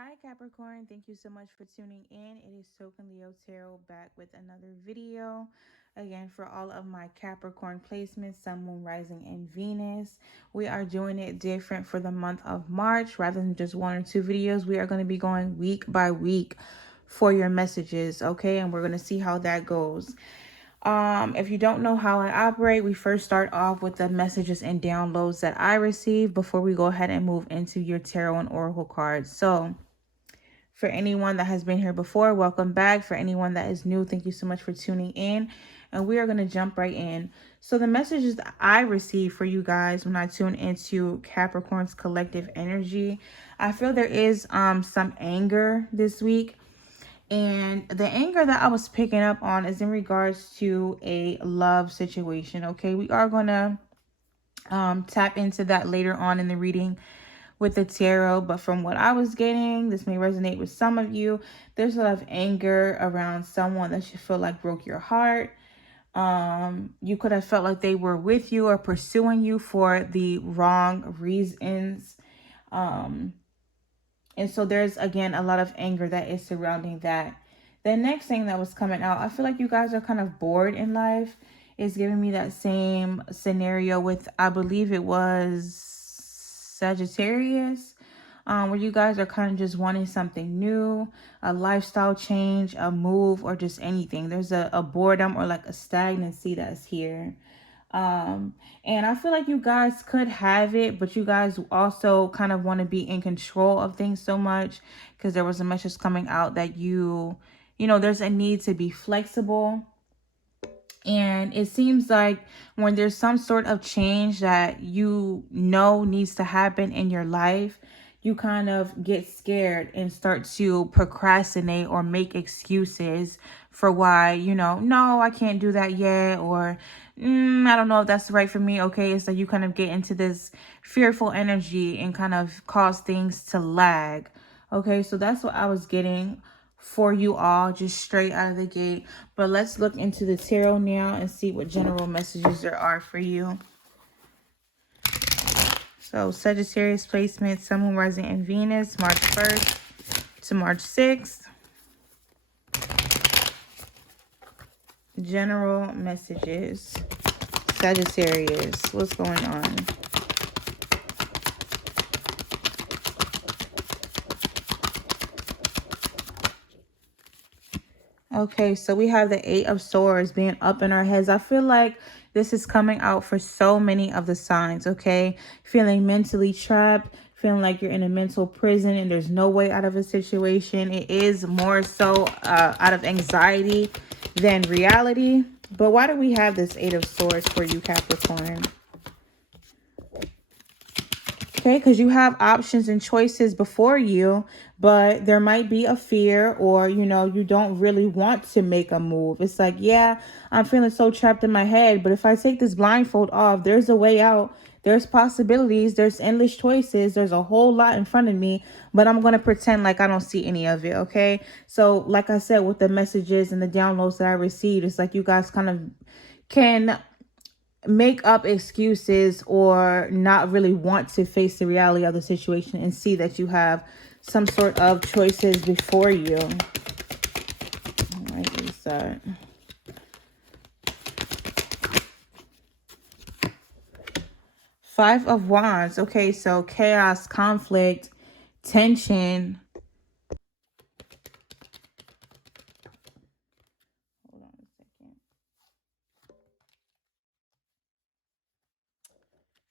Hi Capricorn, thank you so much for tuning in. It is 𝙧𝙚𝙖𝙙𝙬𝙧𝙨 back with another video. Again, for all of my Capricorn placements, Sun, Moon, Rising, and Venus. We are doing it different for the month of March. Rather than just one or two videos, we are going to be going week by week for your messages, okay? And we're going to see how that goes. If you don't know how I operate, we first start off with the messages and downloads that I receive before we go ahead and move into your tarot and oracle cards. So for anyone that has been here before, welcome back. For anyone that is new, thank you so much for tuning in. And we are going to jump right in. So the messages that I receive for you guys when I tune into Capricorn's collective energy, I feel there is some anger this week. And the anger that I was picking up on is in regards to a love situation. Okay, we are going to tap into that later on in the reading with the tarot, but from what I was getting, this may resonate with some of you. There's a lot of anger around someone that you feel like broke your heart. You could have felt like they were with you or pursuing you for the wrong reasons. And so there's, again, a lot of anger that is surrounding that. The next thing that was coming out, I feel like you guys are kind of bored in life. It's giving me that same scenario with, I believe it was Sagittarius, where you guys are kind of just wanting something new, a lifestyle change, a move, or just anything. There's a boredom or like a stagnancy that's here. And I feel like you guys could have it, but you guys also kind of want to be in control of things so much, because there was a message coming out that you know, there's a need to be flexible. And it seems like when there's some sort of change that you know needs to happen in your life, you kind of get scared and start to procrastinate or make excuses for why, you know, no, I can't do that yet, or I don't know if that's right for me. Okay, so you kind of get into this fearful energy and kind of cause things to lag. Okay, so that's what I was getting for you all, just straight out of the gate. But let's look into the tarot now and see what general messages there are for you. So Sagittarius placement, Sun, Moon, Rising, and Venus, March 1st to March 6th. General messages. Sagittarius, what's going on? Okay, so we have the Eight of Swords being up in our heads. I feel like this is coming out for so many of the signs, okay? Feeling mentally trapped, feeling like you're in a mental prison and there's no way out of a situation. It is more so out of anxiety than reality. But why do we have this Eight of Swords for you, Capricorn? Okay, because you have options and choices before you, but there might be a fear, or, you know, you don't really want to make a move. It's like, yeah, I'm feeling so trapped in my head, but if I take this blindfold off, there's a way out. There's possibilities. There's endless choices. There's a whole lot in front of me, but I'm going to pretend like I don't see any of it, okay? So, like I said, with the messages and the downloads that I received, it's like you guys kind of can make up excuses or not really want to face the reality of the situation and see that you have some sort of choices before you. All right, what is that? Five of Wands. Okay, so chaos, conflict, tension. Hold on a second.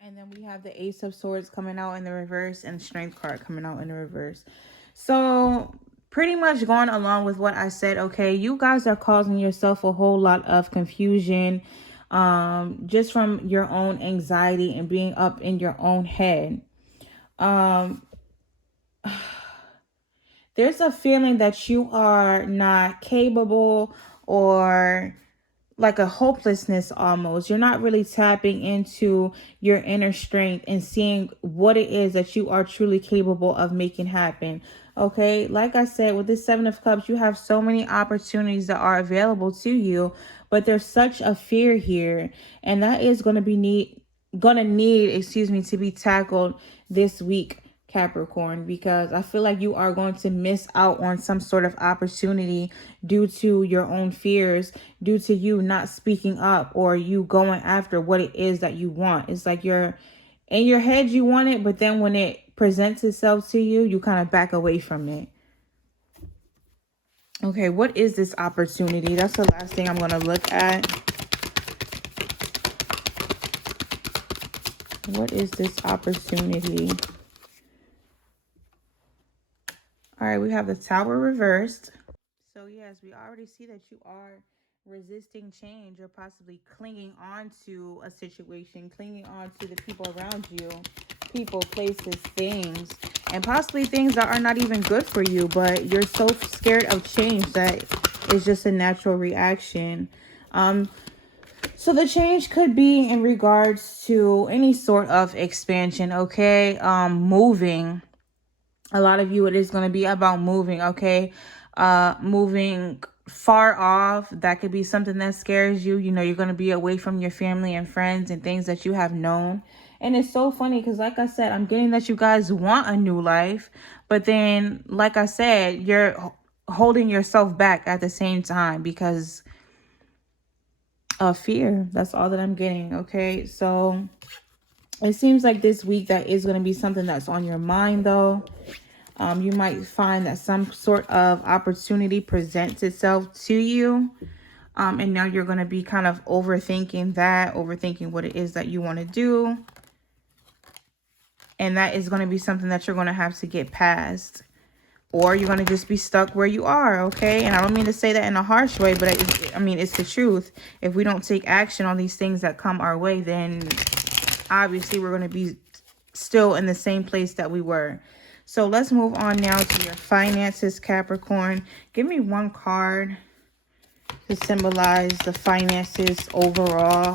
And then we have the Ace of Swords coming out in the reverse and the Strength card coming out in the reverse. So pretty much going along with what I said, okay, you guys are causing yourself a whole lot of confusion just from your own anxiety and being up in your own head. There's a feeling that you are not capable, or like a hopelessness almost. You're not really tapping into your inner strength and seeing what it is that you are truly capable of making happen. Okay, like I said, with this Seven of Cups, you have so many opportunities that are available to you, but there's such a fear here, and that is going to need to be tackled this week Capricorn, because I feel like you are going to miss out on some sort of opportunity due to your own fears, due to you not speaking up or you going after what it is that you want. It's like you're in your head, you want it, but then when it presents itself to you, you kind of back away from it. Okay, what is this opportunity? That's the last thing I'm going to look at. What is this opportunity? All right, we have the Tower reversed. So yes, we already see that you are resisting change or possibly clinging on to a situation, clinging on to the people around you, people, places, things, and possibly things that are not even good for you, but you're so scared of change that it's just a natural reaction. So the change could be in regards to any sort of expansion, okay? Moving. A lot of you, it is going to be about moving, okay? Moving far off. That could be something that scares you. You know, you're going to be away from your family and friends and things that you have known. And it's so funny because, like I said, I'm getting that you guys want a new life. But then, like I said, you're holding yourself back at the same time because of fear. That's all that I'm getting, okay? So it seems like this week that is going to be something that's on your mind, though. You might find that some sort of opportunity presents itself to you. And now you're going to be kind of overthinking that, overthinking what it is that you want to do. And that is going to be something that you're going to have to get past. Or you're going to just be stuck where you are, okay? And I don't mean to say that in a harsh way, but I mean, it's the truth. If we don't take action on these things that come our way, then obviously we're going to be still in the same place that we were. So let's move on now to your finances, Capricorn. Give me one card to symbolize the finances overall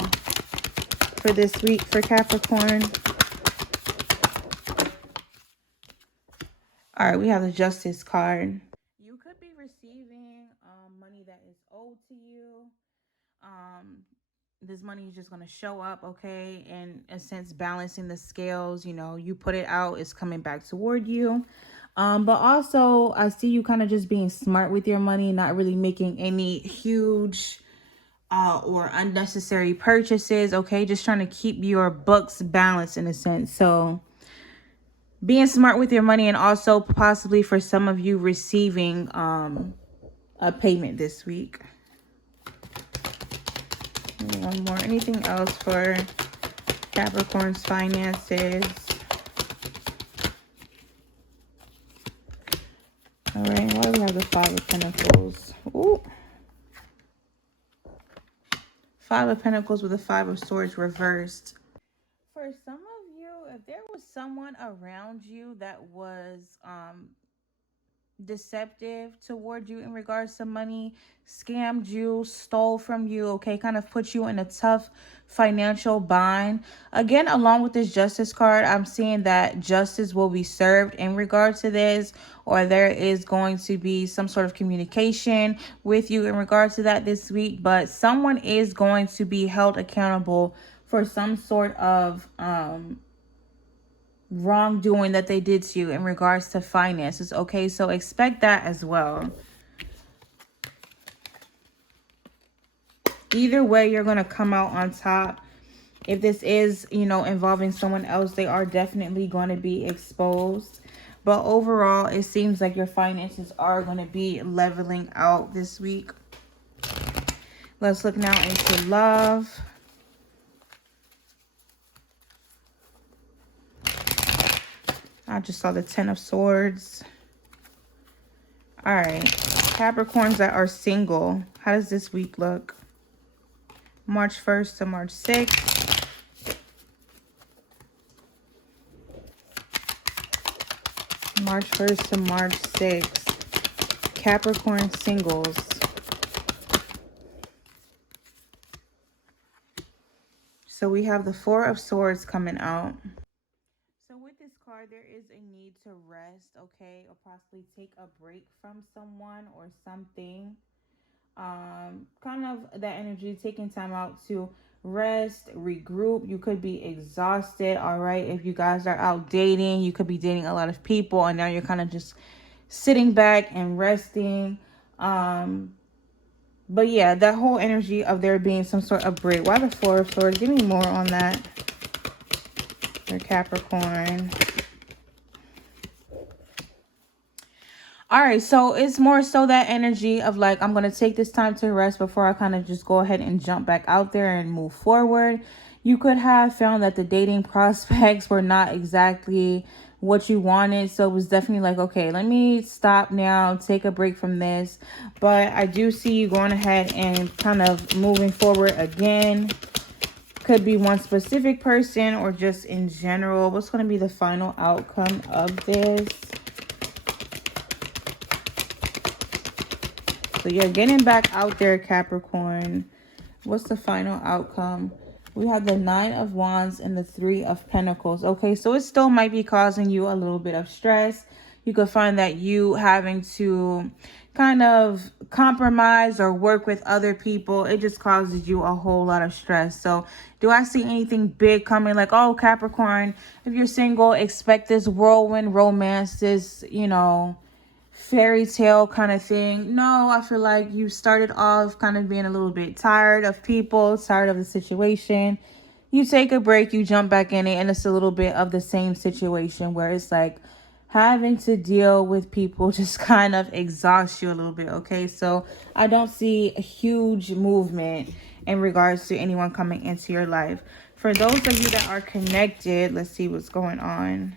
for this week for Capricorn. All right, we have the Justice card. You could be receiving money that is owed to you. This money is just going to show up, okay? In a sense, balancing the scales. You know, you put it out, it's coming back toward you. But also, I see you kind of just being smart with your money, not really making any huge or unnecessary purchases, okay? Just trying to keep your books balanced in a sense. So being smart with your money, and also possibly for some of you receiving a payment this week. One more. Anything else for Capricorn's finances? All right. Why do we have the Five of Pentacles? Ooh. Five of Pentacles with the Five of Swords reversed. For some of you, if there was someone around you that was deceptive toward you in regards to money, scammed you, stole from you, okay, kind of put you in a tough financial bind. Again, along with this Justice card, I'm seeing that justice will be served in regard to this, or there is going to be some sort of communication with you in regards to that this week. But someone is going to be held accountable for some sort of wrongdoing that they did to you in regards to finances, okay? So expect that as well. Either way, you're going to come out on top. If this is, you know, involving someone else, they are definitely going to be exposed. But overall, it seems like your finances are going to be leveling out this week. Let's look now into love. I just saw the Ten of Swords. All right. Capricorns that are single, how does this week look? March 1st to March 6th. March 1st to March 6th. Capricorn singles. So we have the Four of Swords coming out. So with this card, there is a need to rest, okay? Or possibly take a break from someone or something. Kind of that energy, taking time out to rest, regroup. You could be exhausted. All right. If you guys are out dating, you could be dating a lot of people and now you're kind of just sitting back and resting. But yeah, that whole energy of there being some sort of break. Why the Four of Swords? Give me more on that for Capricorn. All right, so it's more so that energy of like, I'm going to take this time to rest before I kind of just go ahead and jump back out there and move forward. You could have found that the dating prospects were not exactly what you wanted. So it was definitely like, okay, let me stop now, take a break from this. But I do see you going ahead and kind of moving forward again. Could be one specific person or just in general. What's going to be the final outcome of this? So you're getting back out there, Capricorn. What's the final outcome? We have the Nine of Wands and the Three of Pentacles. Okay, so it still might be causing you a little bit of stress. You could find that you having to kind of compromise or work with other people. It just causes you a whole lot of stress. So do I see anything big coming? Like, oh, Capricorn, if you're single, expect this whirlwind romance, this, you know, fairy tale kind of thing. No, I feel like you started off kind of being a little bit tired of people, tired of the situation. You take a break, you jump back in it, and it's a little bit of the same situation where it's like having to deal with people just kind of exhausts you a little bit. Okay, so I don't see a huge movement in regards to anyone coming into your life. For those of you that are connected, let's see what's going on.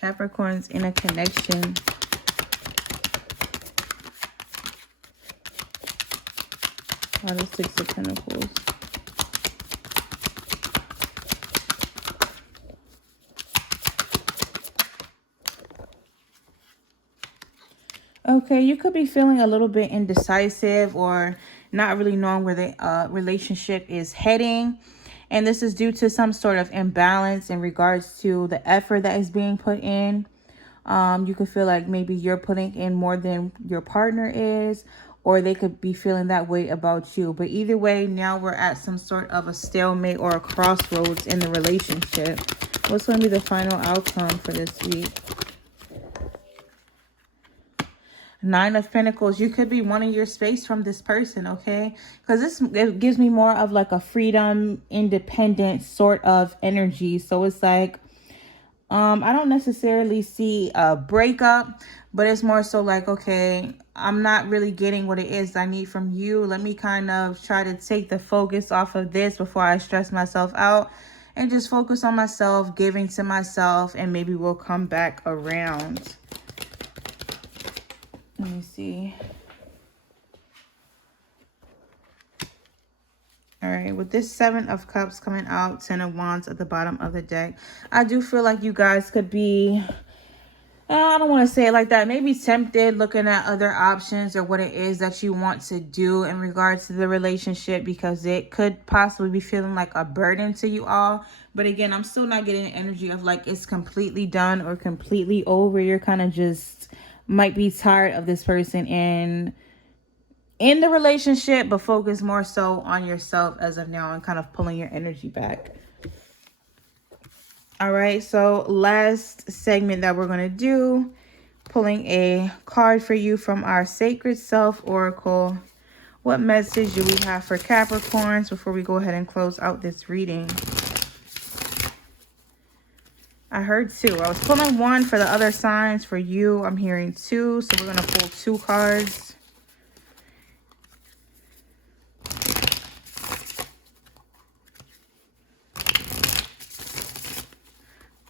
Capricorn's in a connection. Out of Six of Pentacles. Okay, you could be feeling a little bit indecisive or not really knowing where the relationship is heading. And this is due to some sort of imbalance in regards to the effort that is being put in. You could feel like maybe you're putting in more than your partner is, or they could be feeling that way about you. But either way, now we're at some sort of a stalemate or a crossroads in the relationship. What's going to be the final outcome for this week? Nine of Pentacles. You could be wanting your space from this person, okay? Because it gives me more of like a freedom, independent sort of energy. So it's like, I don't necessarily see a breakup, but it's more so like, okay, I'm not really getting what it is I need from you. Let me kind of try to take the focus off of this before I stress myself out and just focus on myself, giving to myself, and maybe we'll come back around. Let me see. All right, with this Seven of Cups coming out, Ten of Wands at the bottom of the deck, I do feel like you guys could be, I don't want to say it like that, maybe tempted looking at other options or what it is that you want to do in regards to the relationship, because it could possibly be feeling like a burden to you all. But again, I'm still not getting the energy of like it's completely done or completely over. You're kind of just might be tired of this person and in the relationship, but focus more so on yourself as of now and kind of pulling your energy back. All right, so last segment that we're going to do, pulling a card for you from our Sacred Self Oracle. What message do we have for Capricorns before we go ahead and close out this reading? I heard two. I was pulling one for the other signs. For you, I'm hearing two. So we're going to pull two cards.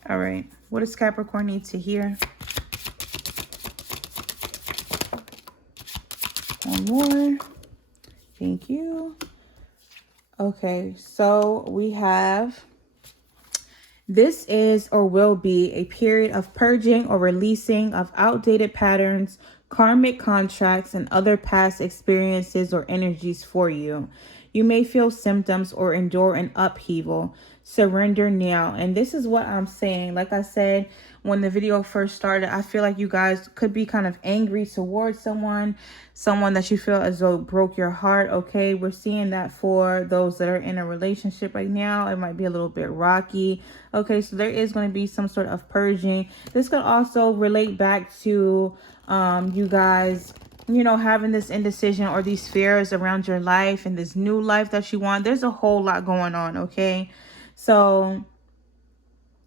All right. What does Capricorn need to hear? One more. Thank you. Okay. So we have... This is or will be a period of purging or releasing of outdated patterns, karmic contracts, and other past experiences or energies for you. You may feel symptoms or endure an upheaval. Surrender now. And this is what I'm saying. Like I said, when the video first started, I feel like you guys could be kind of angry towards someone that you feel as though broke your heart. Okay, we're seeing that for those that are in a relationship right now. It might be a little bit rocky. Okay, so there is going to be some sort of purging. This could also relate back to you guys, you know, having this indecision or these fears around your life and this new life that you want. There's a whole lot going on. Okay, so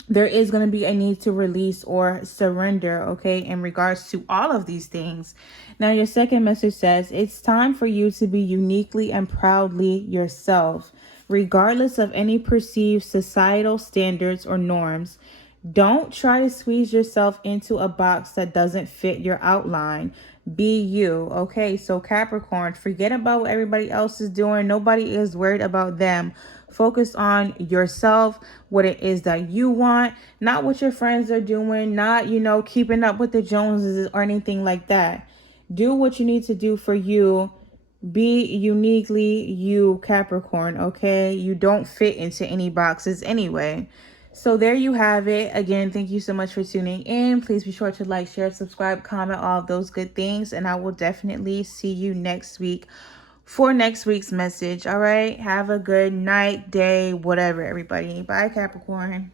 there is going to be a need to release or surrender, okay, in regards to all of these things. Now, your second message says, it's time for you to be uniquely and proudly yourself, regardless of any perceived societal standards or norms. Don't try to squeeze yourself into a box that doesn't fit your outline. Be you. Okay, so Capricorn, forget about what everybody else is doing. Nobody is worried about them. Focus on yourself, what it is that you want, not what your friends are doing, not, you know, keeping up with the Joneses or anything like that. Do what you need to do for you. Be uniquely you, Capricorn, okay? You don't fit into any boxes anyway. So there you have it. Again, thank you so much for tuning in. Please be sure to like, share, subscribe, comment, all of those good things. And I will definitely see you next week for next week's message. All right. Have a good night, day, whatever, everybody. Bye, Capricorn.